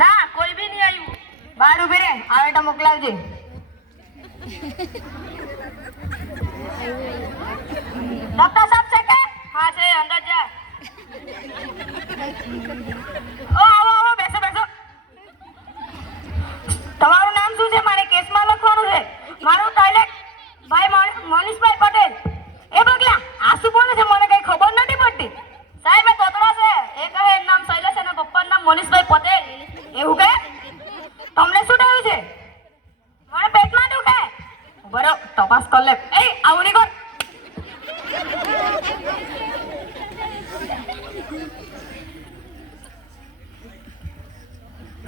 ના કોઈ બી નહીં આવ્યું. બહાર ઉભી રે, આવે તો મોકલાવજે. ડોક્ટર સાહેબ છે કે? હા છે, અંદર જા. આવો આવો, બેસો બેસો. તમારું નામ શું છે? મારે કેસમાં લખવાનું છે. મારું ટોયલેટ ભાઈ મનીષભાઈ પટેલ. એ બગલા આ શું બોલે છે? મને કઈ ખબર નથી પડતી. સાહેબ એ તોતરો છે. એ કહે એનું નામ શૈલેષ અને પપ્પાનું નામ મનીષભાઈ પટેલ. એવું કહે? તમને શું થયું છે? મને પેટમાં દુખે. બરો તપાસ કર લે. એ આવું નહીં કર.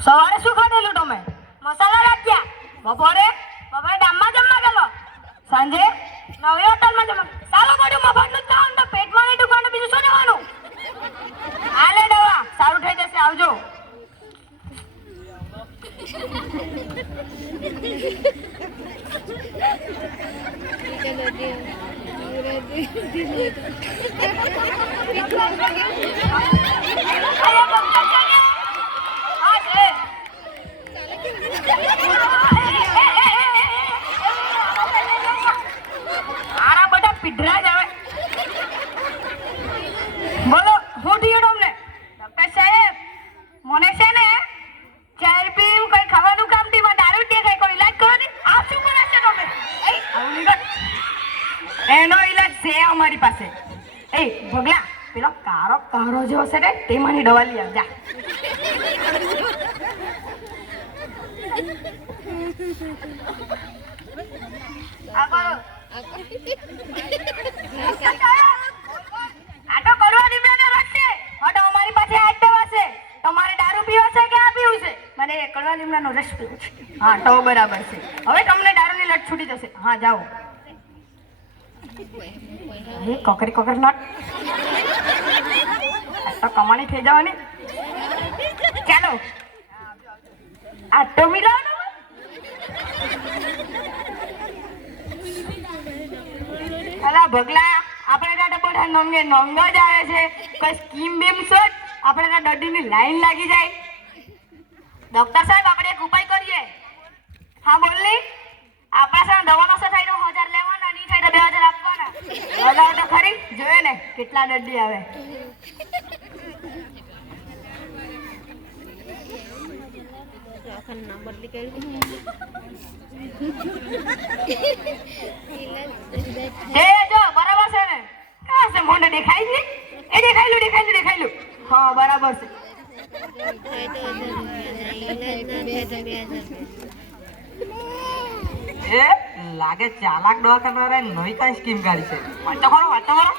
સવારે શું ખાધેલું તમે? મસાલા રાખ્યા. બપોરે ડામમાં જમવા ગયેલો. સાંજે નવી હોટલમાં જમવા. સારું પડ્યું મફતનું જ ખાવાનું તો પેટમાં નહીં દુખવાનું, બીજું શું લેવાનું? આ લે દવા, સારું થઈ જશે. આવજો. આરા બધા પીઢરા જ આવે. બોલો શું થયું તમને? ડોક્ટર સાહેબ મને છે ને ચાર પીવું કઈ ખાવાનું કામ થી દારૂ દેખાય, કોઈ ઈલાજ કરો ને. આ શું કરે છે તમે? એનો ઈલાજ છે અમારી પાસે. એ ભગલા પેલો કારો કારો જેવો છે ને તેમાંની દવા લઈ આવજા. આ કરો. આ તો કડવા લીમડાનો રસ છે. હટો, અમારી પાસે આ દવા છે. તમારે દારૂ પીવો છે કે આ પીવું છે? મને કડવા લીમડાનો રસ પીવો છે. હા તો બરાબર છે. હવે તમને દારૂની લત છૂટી જશે. હા જાઓ. કોકરી કોકરી નટ તો કમાણી થઈ જવાની. ચાલો આ તો મિલાવો. અલા ભગલા આપણે ત્યાં બધા નંગે નંગ જ આવે છે. કઈ સ્કીમ બીમ શોધ, આપણે ત્યાં દર્દીની લાઈન લાગી જાય. ડોક્ટર સાહેબ આપણે એક ઉપાય કરીએ. હા બોલ ની. આપણા સામે દવાનો સો થાય તો 1000 લેવાના, નહીં થાય તો 2000 આપવાના. લગાવ તો ખરી, જોયે ને કેટલા દર્દી આવે. જો બરાબર છે ને? કા છે મોઢે દેખાય ને? એ દેખાયલું. હા બરાબર છે. એ લાગે ચાલાક દવાખાના રે નવી કઈ સ્કીમ કાઢી છે. વાંચો ખરો.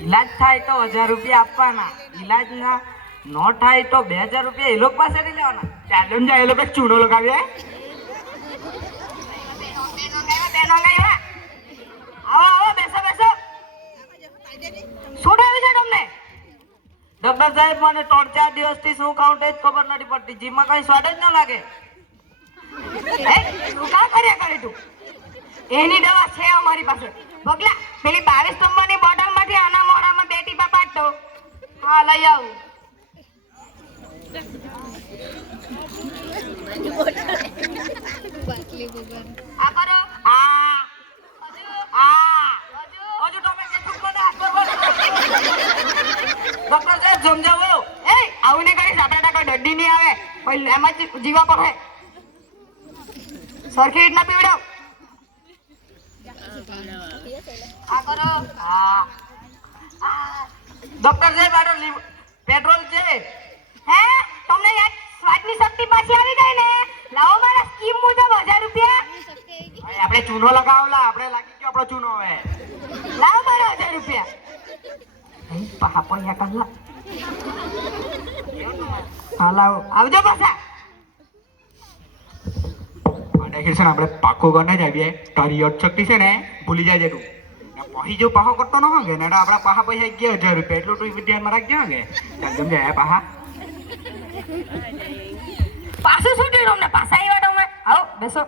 ઈલાજ થાય તો 1000 રૂપિયા આપવાના, ઈલાજ ના નો થાય તો 2000 રૂપિયા એ લોકો પાસેથી લેવાના. ચાલો જાય એ લોકો ચૂનો લગાવીએ. આવો બેસો. શું થયું છે તમને? ડોક્ટર સાહેબ મને 3-4 દિવસથી શું ખાઉં તે જ ખબર નથી પડતી. જીમમાં કઈ સ્વાદ જ ન લાગે. કા કર્યા કરે તું? એની દવા છે અમારી પાસે. બગલા પેલી 22 નંબરની બોટલમાંથી આના મોઢામાં 2 ટીપા પાડતો. હા લઈ આવું. આ કરો. હજુ તમે કે ચૂપ મને હાથ પર. ડોક્ટર સાહેબ સમજાવો. એ આવું નહીં કરીશ. આપણે કોઈ દર્દી નહીં આવે, કોઈ એમ જ જીવા પડે. સરખી રીતના પીવડાવ. આ કરો. ડોક્ટર સાહેબ આ પેટ્રોલ છે. હે તમને યાદ સ્વાદની શક્તિ પાછી આવી ગઈ ને? લાવો મારા સ્કીમ મુજબ 1000 રૂપિયા. આપણે ચૂનો લગાવલા, આપણે લાગી ગયો આપણો ચૂનો. હવે લાવો મારા 1000 રૂપિયા. પાહા પડ્યા કલા. હા લાવો. આવજો પાછા. આપણે પાકો ગણે જ આવીએ. તારી યાદશક્તિ છે ને ભૂલી જાય તું. પછી જો પાહો કરતો ન હોગે ને આપણા પાહા પૈસા 1000 રૂપિયા એટલું તું ધ્યાનમાં રાખજે હોગે. ચાલ સમજાય પાહા. પાછું શું થયું તમને? પાછા આવ્યા તમે? આવો બેસો.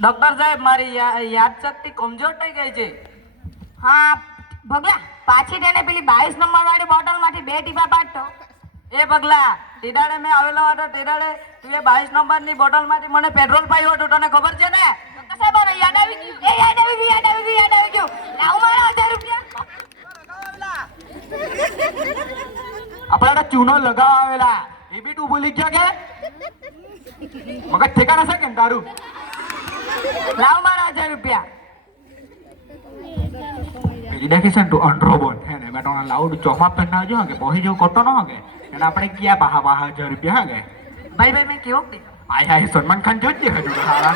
ડોક્ટર સાહેબ મારી યાદશક્તિ કમજોર થઈ ગઈ છે. હા ભગલા પાછી તેને પેલી 22 નંબર વાળી બોટલમાંથી 2 ટીપા પાડતો. એ પગલા ટીડાડે મેં આવેલો હતો ટીડાડે તું એ 22 નંબરની બોટલમાંથી મને પેટ્રોલ પાયું હતું તને ખબર છે ને? સાહેબ યાદ આવી ગયું. એ યાદ આવી ગયું. લાવ મારા 1000 રૂપિયા. આપણા ચૂનો લગાવેલા એ બી તું ભૂલી ગયો કે મગજ ઠેકાણા છે કે તારું? લાવ મારા 1000 રૂપિયા. પેલી દેખી છે ને તું અંડરો બોલ હે ને મેં તો લાઉડ ચોકમાં પહેરના જો કે બહી જેવું કરતો ન હોગે એને આપણે ક્યાં પાહા 1000 રૂપિયા હે ભાઈ મેં કેવો કીધું? આય સલમાન ખાન જોઈ દે હજુ હારા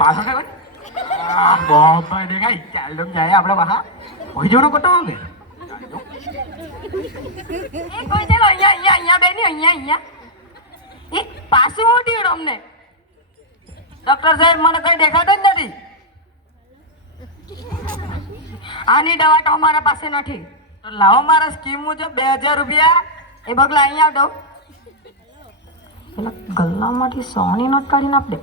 બાસા કે બોબ ભાઈ દેખાય ચાલ દમ જાય આપણે બહા બહી જેવું કરતો હોગે એ કોઈ ચાલો અહીંયા બેની અહીંયા એ પાછું ઉઠ્યું અમને. ડોક્ટર સાહેબ મને કઈ દેખાતું જ નથી. આની દવા તો અમારા પાસે નથી. તો લાવો મારા સ્કીમ મુજબ 2000 રૂપિયા. એ બગલા અહીંયા આવતો પેલા ગલ્લામાંથી 100 ની નોટ કાઢીને આપ દે.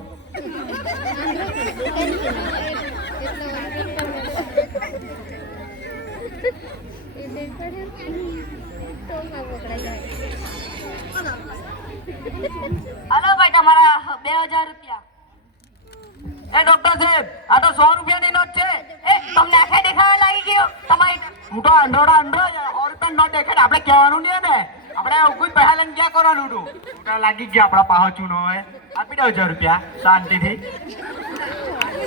હાલો ભાઈ તમારા 2000 રૂપિયા. એ ડોક્ટર સાહેબ આ તો 100 રૂપિયાની નોટ છે. એ તમને આખે દેખાવા લાગી ગયો તમારી. હું તો અંડો 100 રૂપિયા નો દેખાય આપણે કહેવાનું નહીં ને આપણે કોઈ પૈસા લઈને ક્યાં કરવાનું તું લાગી ગયા આપણા પાહો ચૂનો હોય આપી દે 1000 રૂપિયા શાંતિથી.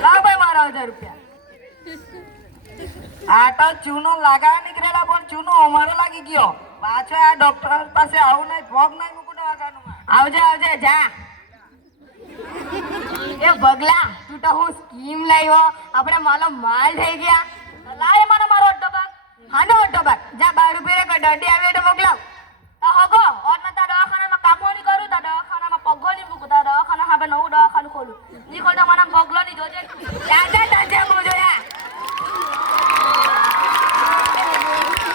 લાવ ભાઈ મારા 1000 રૂપિયા. આ તો ચૂનો લાગા નીકળેલા પણ ચૂનો અમારો લાગી ગયો. પાછો આ ડોક્ટર પાસે આવું નહીં પગ નહીં મૂકું દવાખાનું. આવજે જા. એ બગલા તું તો હું સ્કીમ લાવ્યો આપણે માલો માલ થઈ ગયા. લાય મને મારો અડ્ડો બાગ. હાનો અડ્ડો બાગ જા 12 રૂપિયા કોઈ દર્દી આવે તો મોકલાવ. તા હગો ઓર ના તા દવાખાનામાં કામો નહીં કરું તા દવાખાનામાં પગો નહીં મૂકું તા દવાખાના હવે નવું દવાખાનું ખોલું ની ખોલતા મને પગલો નહીં જોજે. જા